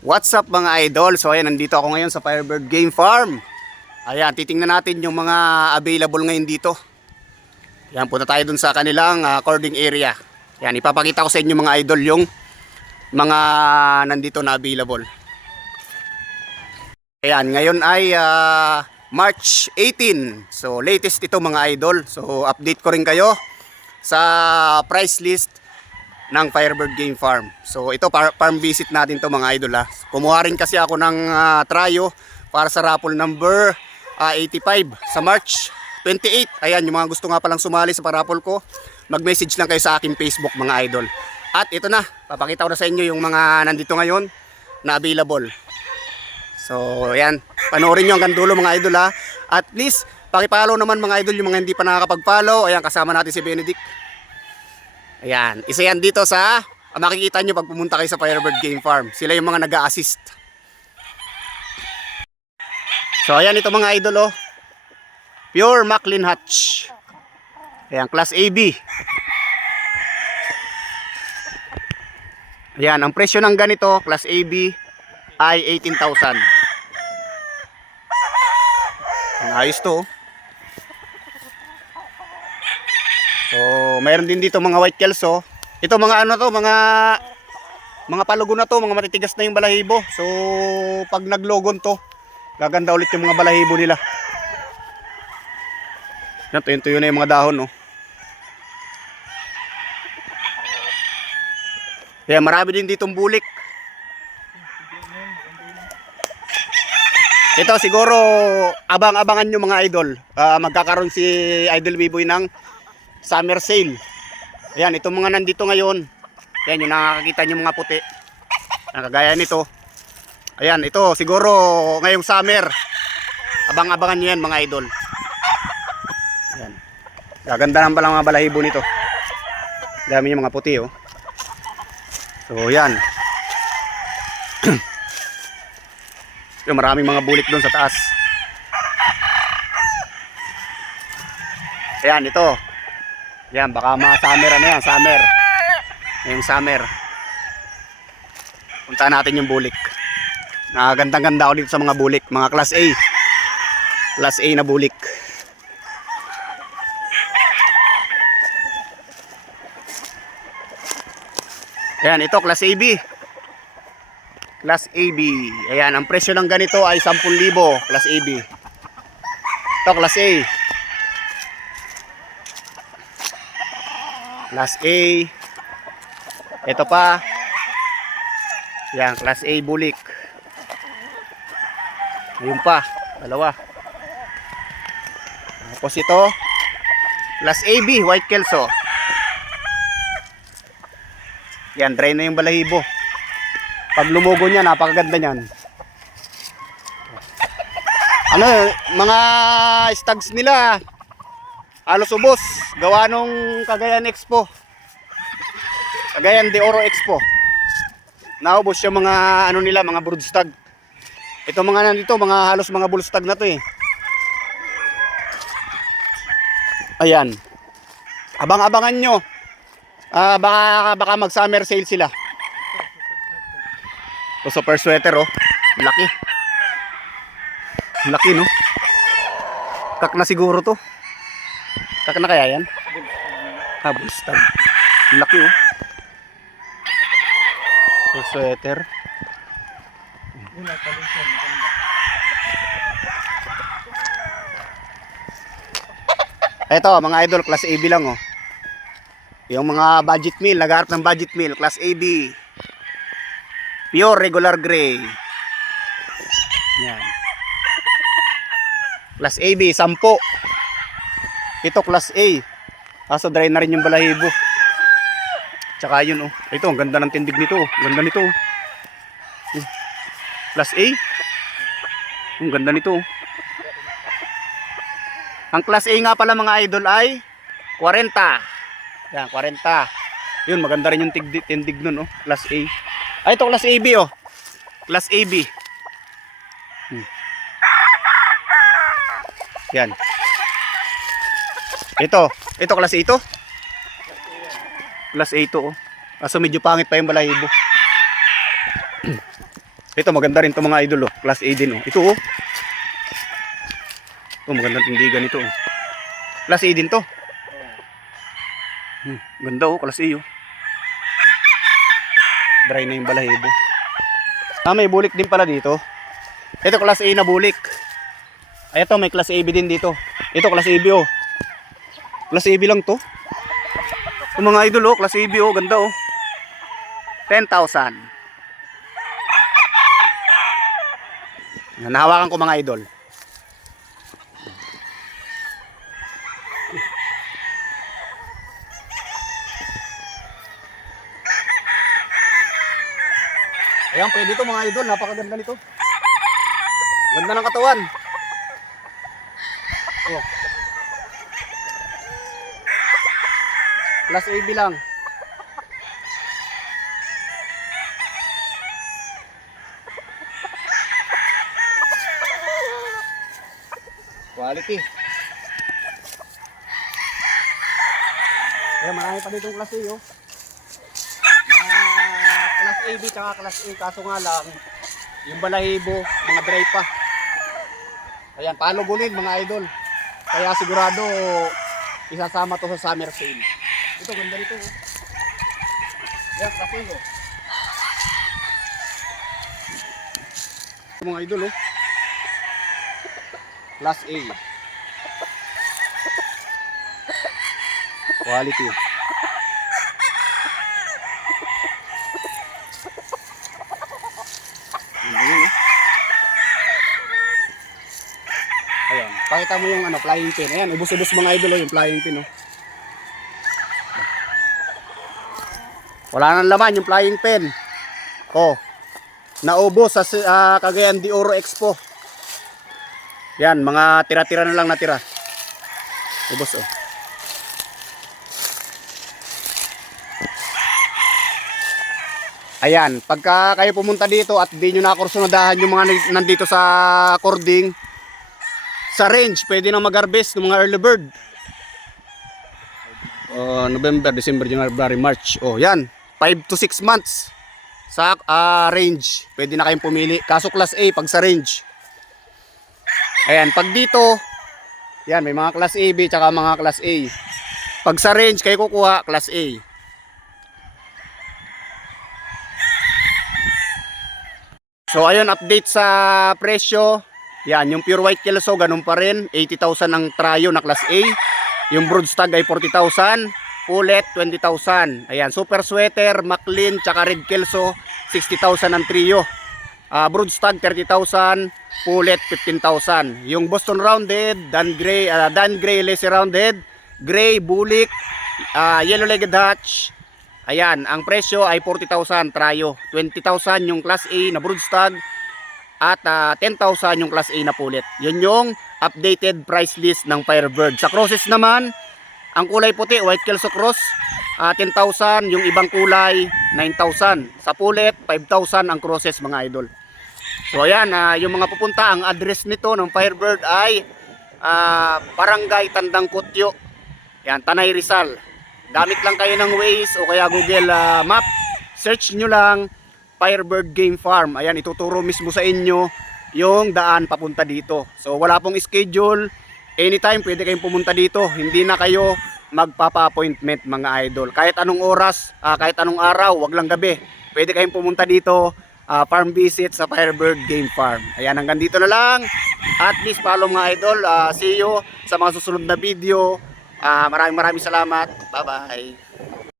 What's up mga idol? So ayan, nandito ako ngayon sa Firebird Game Farm. Ayan, titingnan natin yung mga available ngayon dito. Ayan, punta tayo dun sa kanilang cording area. Ayan, ipapakita ko sa inyo mga idol yung mga nandito na available. Ayan, ngayon ay March 18. So latest ito mga idol. So update ko rin kayo sa price list ng Firebird Game Farm. So ito farm visit natin to mga idol ha. Kumuha rin kasi ako ng tryo para sa raffle number 85 sa March 28. Ayan, yung mga gusto nga palang sumali sa paraffle ko, mag-message lang kayo sa aking Facebook mga idol. At ito na, papakita ko na sa inyo yung mga nandito ngayon na available. So ayan, panoorin nyo hanggang dulo mga idol ha. At please, pakipollow naman mga idol yung mga hindi pa nakakapag-follow. Ayan, kasama natin si Benedict. Ayan, isa yan dito sa makikita nyo pag pumunta kayo sa Firebird Game Farm. Sila yung mga nag-a-assist. So ayan, ito mga idol oh. Pure Macklin Hatch. Ayan, class AB. Ayan, ang presyo ng ganito, class AB ay 18,000. Ayos to. So, mayroon din dito mga white kelso. Ito mga ano to, mga palugo na to, mga matitigas na yung balahibo. So, pag naglogon to, gaganda ulit yung mga balahibo nila. Yan, tuyo na yung mga dahon, no. Kaya marami din ditong bulik. Ito siguro abang-abangan nyo mga idol. Magkakaroon si Idol Biboy ng summer sale. Ayan, itong mga nandito ngayon. Ayan, yung nakakakita nyo mga puti. Nakagaya nito. Ayan, ito siguro ngayong summer. Abang-abangan nyo yan mga idol. Ayan. Gaganda naman pala mga balahibo nito. Dami yung mga puti oh. So ayan. Yung maraming mga bulik doon sa taas. Ayan, ito. Yan, baka summer ano yan, summer. Ngayong summer. Puntahan natin yung bulik. Gandang-ganda ulit sa mga bulik, mga class A. Class A na bulik. Ayan, ito class AB. Class AB. Ayan, ang presyo ng ganito ay 10,000, class AB. Ito class A. Class A. Ito pa. Yan, class A bulik. Ayun pa, dalawa. Tapos ito, class AB white kelso. Yan, dry na yung balahibo. Pag lumugo niya, napakaganda niyan. Ano, mga stags nila halos ubos, gawa nung Cagayan Expo, Cagayan de Oro Expo. Naubos yung mga ano nila, mga broodstag. Ito mga nandito, mga halos mga bullstag na to eh. Ayan, abang-abangan nyo. Baka mag summer sale sila. Ito super sweater oh, laki. Laki no. Kak na siguro to. Kak na kaya yan? Bullstag. Laki oh. Ito sweater. Ito mga idol, class AB lang oh. Yung mga budget meal, naghaharap ng budget meal, class AB. Pure regular gray. Yan. Class AB, 10. Ito class A. Kaso dry na rin yung balahibo. Tsaka yun oh. Ito, ang ganda ng tindig nito. Ang ganda nito. Class A. Ang ganda nito. Ang class A nga pala mga idol ay 40. Yan, 40. Yun, maganda rin yung tindig nun oh. Class A. Ay, ito class AB oh. Class AB. Yan. Ito class A ito. Class A ito oh. Kaso medyo pangit pa yung balahibo. Ito maganda rin to mga idol oh. Class A din oh. Ito oh. Ito magandang tindigan ito oh. Class A din to. Ganda oh, Class A oh. Dry na yung balahibo. May bulik din pala dito. Ito Class A na bulik. Ay ito may Class AB din dito. Ito Class AB oh. Class AB lang to. Ito mga idol oh, Class AB oh, ganda oh. 10,000. Nahawakan ko mga idol. Ayan, pwede ito mga idol. Napakaganda nito. Ganda ng katawan. Oh. Class AB lang. Quality. Ayan, marami pa ditong Class A oh. Class AB tsaka Class A, kaso nga lang yung balahibo, mga dry pa. Ayan, palugulin mga idol. Kaya sigurado isasama to sa summer sale. Ito, ganda nito oh. Ayan, Class A oh. Ito mga idol oh. Class A. Quality. Ayan, pakita mo yung flying pin. Ayan, ubos-ubos mga idol yung flying pin oh. Wala nang laman yung flying pin. Oh. Naubos sa Cagayan de Oro Expo. Yan, mga tira-tira na lang natira. Ubos oh. Ayan, pagka kayo pumunta dito at di nyo nakursunadahan yung mga nandito sa cording, sa range, pwede na mag-harvest ng mga early bird. November, December, January, March. Oh, yan, 5 to 6 months sa range. Pwede na kayong pumili. Kaso Class A pag sa range. Ayan, pag dito, yan, may mga Class AB tsaka mga Class A. Pag sa range, kayo kukuha Class A. So ayun, update sa presyo. Yan, yung pure white kelso ganun pa rin, 80,000 ang trayo na Class A. Yung broodstag ay 40,000, pullet 20,000. Ayan, super sweater, Maclean, tsaka red kelso 60,000 ang trio. Broodstag 30,000, pullet 15,000. Yung Boston rounded, Dan Gray lazy rounded, gray bulik, yellow-legged Dutch. Ayan, ang presyo ay 40,000 trayo, 20,000 yung Class A na broodstag at 10,000 yung Class A na pullet. Yun yung updated price list ng Firebird. Sa crosses naman, ang kulay puti, white kelso cross, 10,000, yung ibang kulay 9,000. Sa pullet, 5,000 ang crosses mga idol. So ayan, yung mga pupunta, ang address nito ng Firebird ay Barangay Tandang Kutyo. Yan, Tanay Rizal. Gamit lang kayo ng Waze o kaya Google Map. Search nyo lang Firebird Game Farm. Ayan, ituturo mismo sa inyo yung daan papunta dito. So wala pong schedule. Anytime pwede kayong pumunta dito. Hindi na kayo magpapa-appointment mga idol. Kahit anong oras, kahit anong araw, wag lang gabi. Pwede kayong pumunta dito, farm visit sa Firebird Game Farm. Ayan, hanggang dito na lang. At please follow mga idol. See you sa mga susunod na video. Maraming salamat. Bye bye.